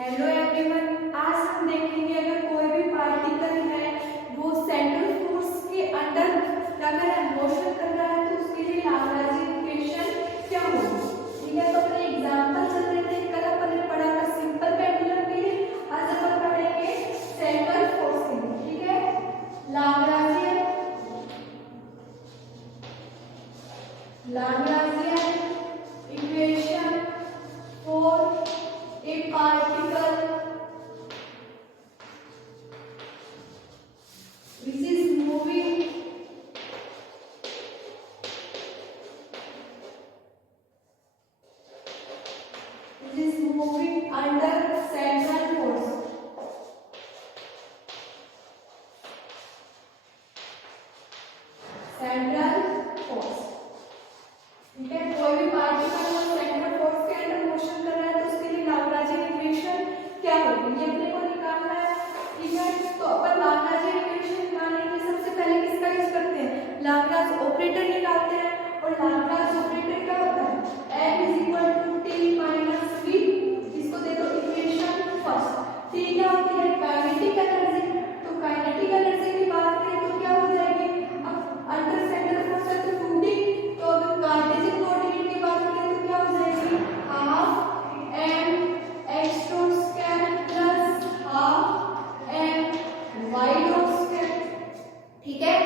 Hello everyone, आज हम देखेंगे अगर कोई भी पार्टिकल है वो सेंट्रल फोर्स के अंडर अगर मोशन कर रहा है तो उसके लिए लाग्रांज इक्वेशन क्या होगी। ठीक है, तो अपने एग्जांपल चल रहे थे। कल अपन ने पढ़ा था सिंपल पेंडुलम के लिए, आज अपन पढ़ेंगे सेंट्रल फोर्स के लिए। ठीक है, Lagrangian equation for a particle which is moving under central force. Central force, ठीक है, कोई भी पार्टिकल सेंट्रल फोर्स के अंडर मोशन कर रहा है तो उसके लिए लाग्रांजियन इक्वेशन क्या होगी, ये अपने को निकालना है। ठीक है, तो अपन लाग्रांजियन इक्वेशन निकालने के लिए सबसे पहले किसका यूज करते हैं, लाग्रांज ऑपरेटर निकालते हैं। और लाग्रांज ऑपरेटर क्या होता है, m = t - v। इसको दे दो इक्वेशन फर्स्ट। t क्या होती है, काइनेटिक एनर्जी। तो काइनेटिक एनर्जी की बात करें तो क्या हो जाएगी, अब अंडर सेंट्रल फोर्स है तो 2t। तो अगर कार्टेशियन कोऑर्डिनेट की बात करें तो क्या हो जाएगी, half m x² plus half m y²। ठीक है,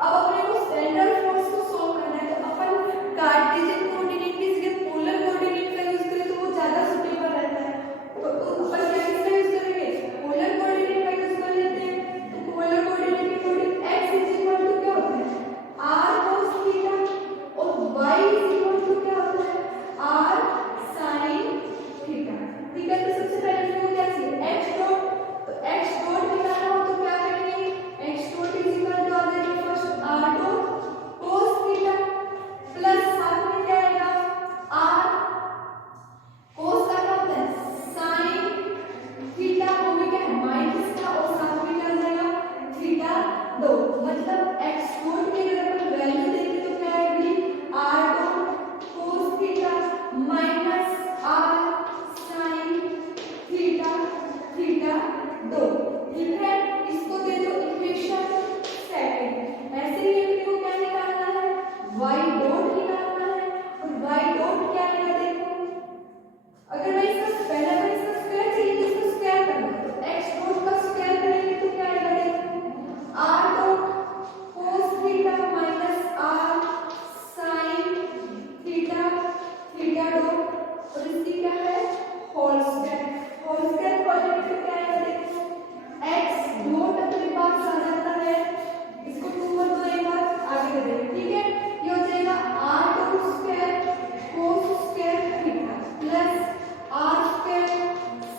अब अपने को सेंट्रल फोर्स को सॉल्व करना है तो अपन कार्टेशियन कोऑर्डिनेट की जगह पोलर कोऑर्डिनेट का यूज करें तो वो ज्यादा सुटेबल रहता है। तो अपन क्या इसका यूज करेंगे, पोलर कोऑर्डिनेट का यूज कर लेते हैं। तो पोलर कोऑर्डिनेट के अकॉर्डिंग x क्या होता है, r cos थीटा, और y क्या होता है, r sin थीटा। ठीक है, तो सबसे पहले अपने को क्या चाहिए, x डॉट। तो x डॉट निकालना हो तो क्या करेंगे, x डॉट आ जाएगा first r dot cos theta plus साथ में क्या आएगा, r cos का क्या होता है, sin थीटा, वो भी क्या है माइनस का, और साथ में क्या आ जाएगा थीटा 2। मतलब x डॉट की अगर अपन वैल्यू देंगे तो क्या आएगी, r dot cos theta minus r sin theta 2। ठीक है, इसको दे दो इक्वेशन सेकंड। ऐसे ही अपने को क्या निकालना है, y डॉट निकालना है। और y डॉट क्या आएगा, देखो अगर मैं इसका पहले मैं इसका स्क्वायर चाहिए तो इसको स्क्वायर करना है। तो x डॉट का स्क्वायर करेंगे तो क्या आएगा, देखो r dot cos theta minus r sin theta dot, और इसकी क्या है whole square. Whole square coordinate क्या आएगा, देखो x डॉट अपने पास आ जाता है, इसको 2 पर 2 एक बार आगे करेंगे। ठीक है, ये हो जाएगा r dot square cos square theta plus r square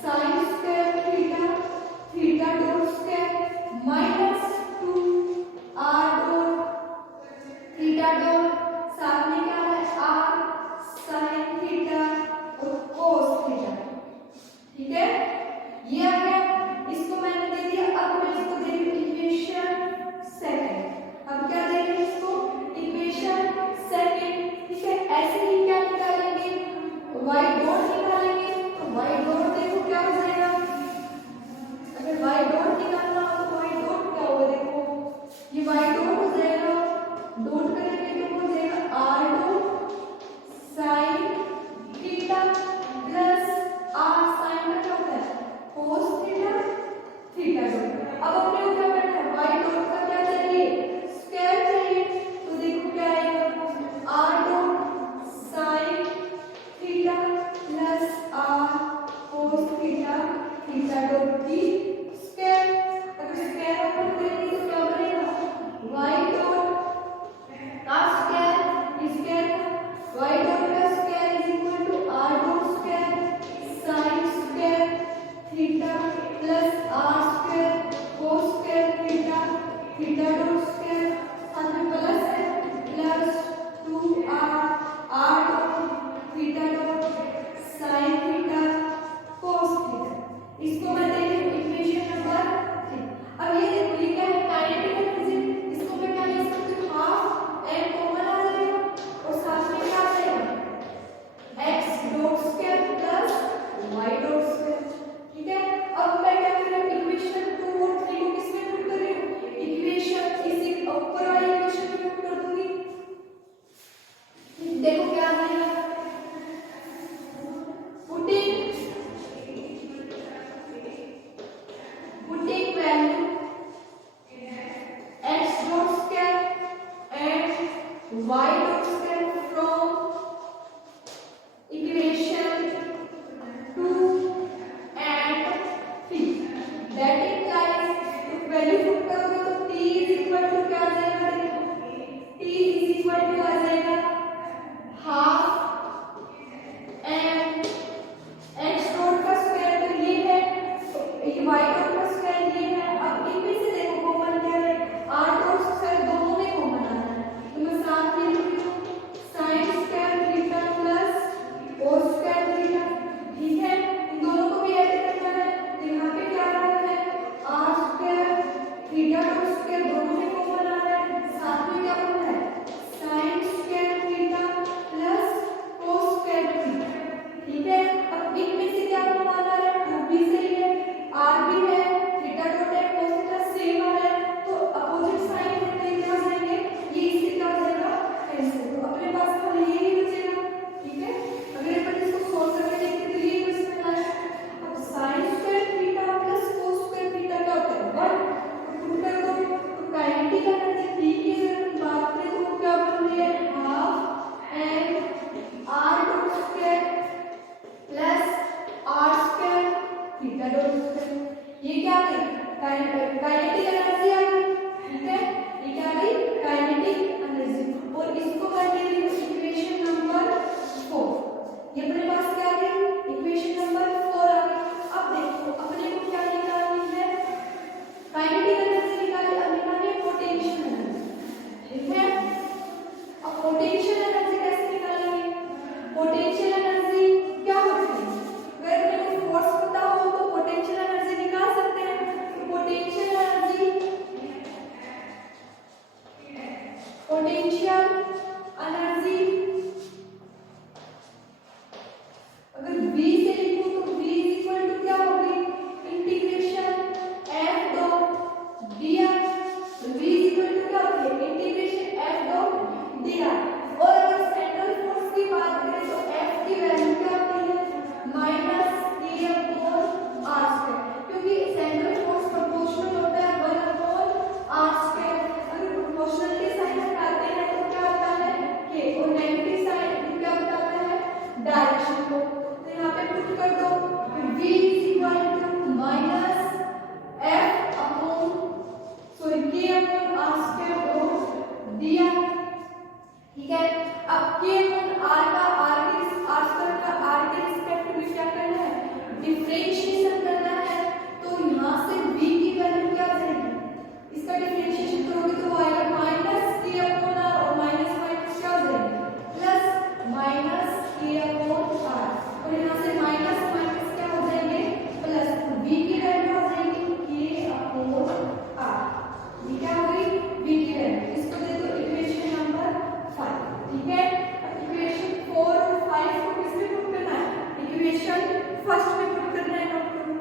sin square theta dot square minus 2 r dot theta dot, साथ में क्या है r sin थीटा और cos थीटा। ठीक है, ये आ गया, इसको मैंने दे दिया। अब मैं इसको दे रही हूं इक्वेशन सेकंड। अब क्या दे रही हूं इसको, इक्वेशन सेकंड। ठीक है, ऐसे ही क्या निकालेंगे, y डॉट निकालेंगे। तो y डॉट देखो क्या हो जाएगा, अगर y डॉट निकालना हो तो y डॉट क्या होगा, देखो ये y डॉट हो जाएगा, डॉट करेंगे तो हो जाएगा r dot sin theta plus r sin का क्या होता है cos थीटा डॉट। अब अपने को क्या करना है, y डॉट का क्या चाहिए, स्क्वायर चाहिए। तो देखो क्या आएगा, r dot sin theta plus r cos theta dot की स्क्वायर। अगर स्क्वायर अपन करेंगे तो क्या बनेगा, y डॉट का स्क्वायर y डॉट का square r dot square sin square theta plus r square cos square theta dot square, साथ में प्लस है plus 2r dot theta dot sin theta cos theta. इसको मैं दे रही हूं डेल डॉट स्क्वायर। ये क्या आ गई काइनेटिक एनर्जी आ गई, ठीक है, ये क्या आ गई काइनेटिक एनर्जी। और इसको करने के लिए इक्वेशन नंबर 4, ये अपने पास क्या आ गई इक्वेशन नंबर 4 आ गई। अब देखो अपने को क्या निकालनी है, काइनेटिक एनर्जी निकाली, अब निकालनी है पोटेंशियल एनर्जी, ठीक है। अब पोटेंशियल एनर्जी कैसे निकालेंगे, पोटेंशियल एनर्जी क्या होती है, अगर अपने को फोर्स पता हो तो पोटेंशियल एनर्जी निकाल सकते हैं। तो पोटेंशियल एनर्जी अगर V से लिखूं तो V इक्वल टू क्या होगी integration F dot dr, V equal to क्या होगी इंटीग्रेशन F डॉट dr। और अगर सेंट्रल फोर्स की बात करें तो F की वैल्यू क्या होती है minus k upon r square, क्योंकि सेंट्रल फोर्स प्रोपोर्शनल होता है 1 अपॉन r स्क्वायर। अगर प्रोपोर्शनल के साइन हटाते हैं तो क्या होता है k, और नेगेटिव साइन क्या बताता है डायरेक्शन को। तो यहाँ पे पुट कर दो v equal to minus f upon sorry k upon r square dot dr, ठीक है। अब k अपॉन r का r स्क्वायर का r के रिस्पेक्ट में क्या करना है डिफरेंशिएशन करना है। तो यहाँ से v की वैल्यू क्या आ जाएगी, इसका डिफरेंशिएशन करोगे तो वो आएगा माइनस k अपॉन r, और माइनस माइनस क्या हो जाएगा plus minus k upon r, और यहाँ से माइनस माइनस क्या हो जाएंगे प्लस, v की वैल्यू हो जाएगी k अपॉन r, ये क्या हो गई v की वैल्यू। इसको दे दो इक्वेशन नंबर 5, ठीक है। अब इक्वेशन 4 और 5 को किसमें पुट करना है, इक्वेशन फर्स्ट में पुट करना है, नोट करो,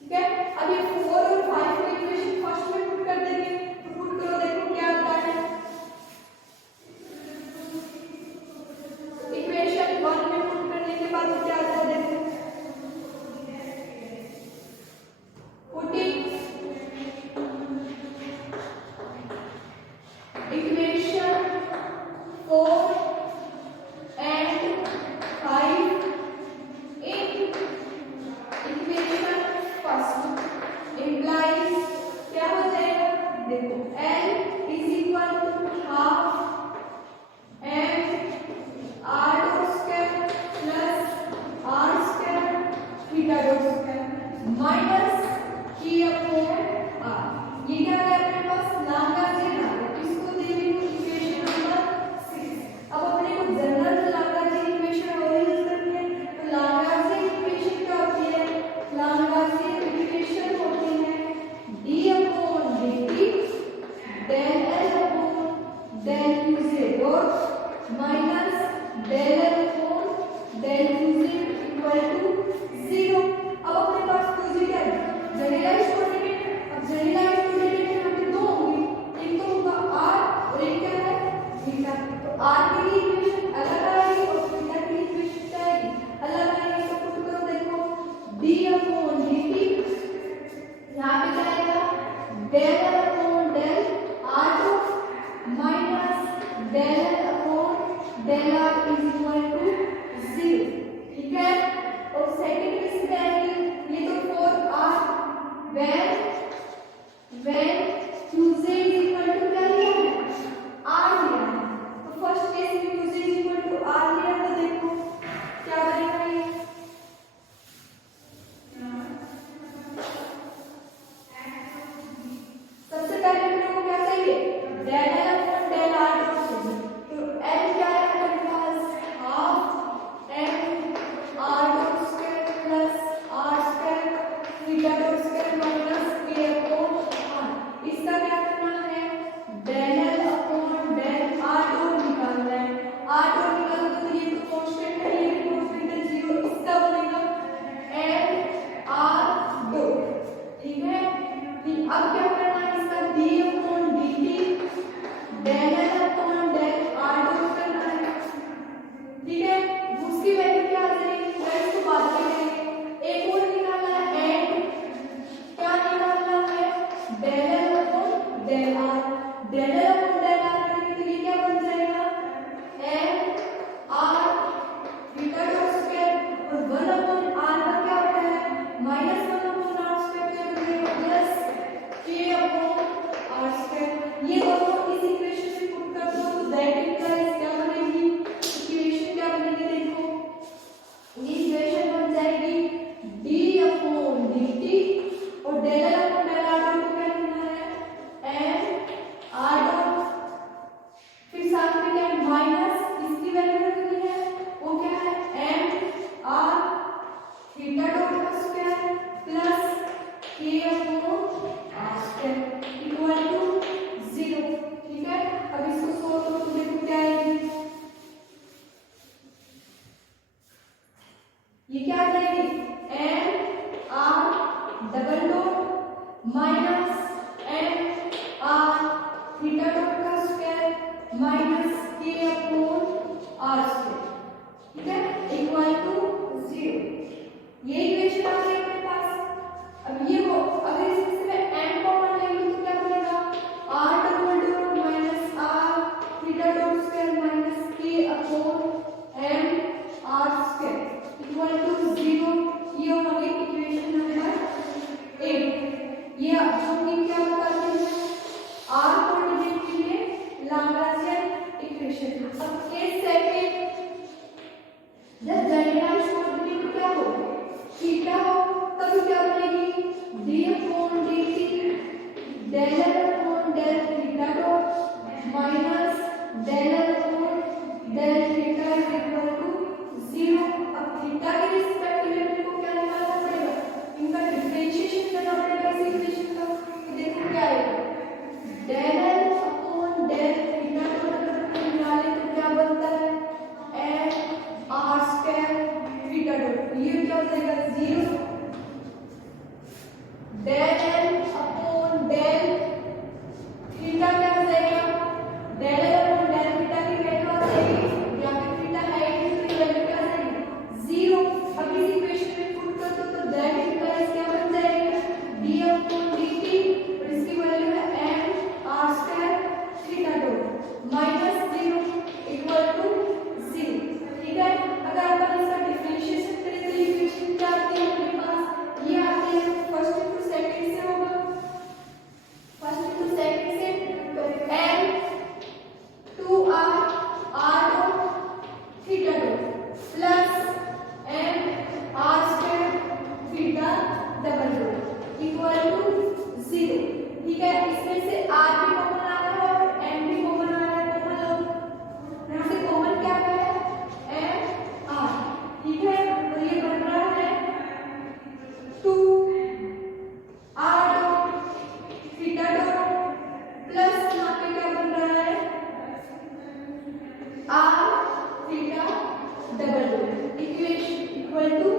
ठीक है। अब ये 4 और 5 को इक्वेशन फर्स्ट में पुट कर देंगे, तो पुट करो, देखो क्या आता है। इक्वेशन 1 में पुट करने के बाद क्या आता है, देखो putting equation 4 and 5 in equation first implies क्या हो जाएगा, देखो L is equal to half m r dot square plus r square theta dot square minus k upon r। ये क्या है अपने पास लाग्रांजियन आ गया, इसको दे रही हूँ इक्वेशन नंबर 6। अब अपने को जनरल लाग्रांजियन इक्वेशन और यूज करनी है, तो लाग्रांजियन इक्वेशन क्या होती है, लाग्रांजियन इक्वेशन होती है d upon dt del L upon del qz dot minus del L upon del qz equal to 0। अब अपने पास qz क्या है जनरलाइज्ड कोऑर्डिनेट, अब जनरलाइज्ड कोऑर्डिनेट यहाँ पे दो होंगे, एक तो होगा r और एक क्या है थीटा। तो r की भी इक्वेशन अलग आएगी और थीटा की इक्वेशन क्या आएगी अलग आएगी। तो पुट करो, देखो d अपॉन dt यहाँ पे क्या आएगा del L upon del r dot minus del L upon del r is equal to 0, ठीक है। और सेकंड किस में आएगी, ये तो 4r when qz is equal to क्या लिया है r लिया है। तो फर्स्ट केस में qz is equal to r लिया, तो देखो क्या बनेगा ये सबसे पहले अपने को क्या चाहिए del L upon del r चाहिए। तो L क्या है हमारे पास जाएगी n r double dot minus n r theta dot का square minus k upon r square, ठीक है, इक्वल टू 0। ये इक्वेशन आ गई अपने पास। अब ये वो अगर इसमें से n कॉमन ले लूं तो क्या बनेगा r double dot minus r theta dot square minus k upon m r square equal to 0। ये हो गई इक्वेशन नंबर 8। ये जो कि क्या बताते हैं r कोऑर्डिनेट के लिए लैग्रेंजियन इक्वेशन। अब केस सेकंड, जब जनरलाइज्ड कोऑर्डिनेट क्या हो थीटा हो तब क्या बनेगी d upon dt del l upon del theta dot minus del l upon del theta is equal to 0। अब थीटा के रिस्पेक्ट में मेरे को क्या निकालना पड़ेगा, इनका डिफरेंशिएशन करना पड़ेगा इस इक्वेशन का। तो देखो क्या आएगा del l upon del theta dot निकाले तो क्या बनता है n r square theta dot, ये क्या हो जाएगा 0 del l upon del theta क्या हो जाएगा del l upon del theta की वैल्यू आ जाएगी, यहाँ पे थीटा है इसकी वैल्यू क्या आ जाएगी 0। अब इस इक्वेशन में पुट कर दो तो दैट इम्प्लाइज क्या बन जाएगा d अपॉन dt और इसकी वैल्यू है n r square theta dot minus 0 equal to 0, ठीक है। अगर अपन इसका डिफरेंशिएशन करें तो इक्वेशन क्या आती है अपने पास, ये आती है फर्स्ट इंटू सेकंड से होगा, फर्स्ट इंटू सेकंड से तो n 2r r dot theta dot plus n r square theta double dot equal to 0, ठीक है। इसमें से r भी कॉमन आ रहा है और n भी कॉमन आ रहा है, कॉमन लो यहाँ से कॉमन क्या है n r, ठीक है। तो ये बन रहा है 2 r dot theta dot plus यहाँ पे क्या बन रहा है r theta double dot equation equal to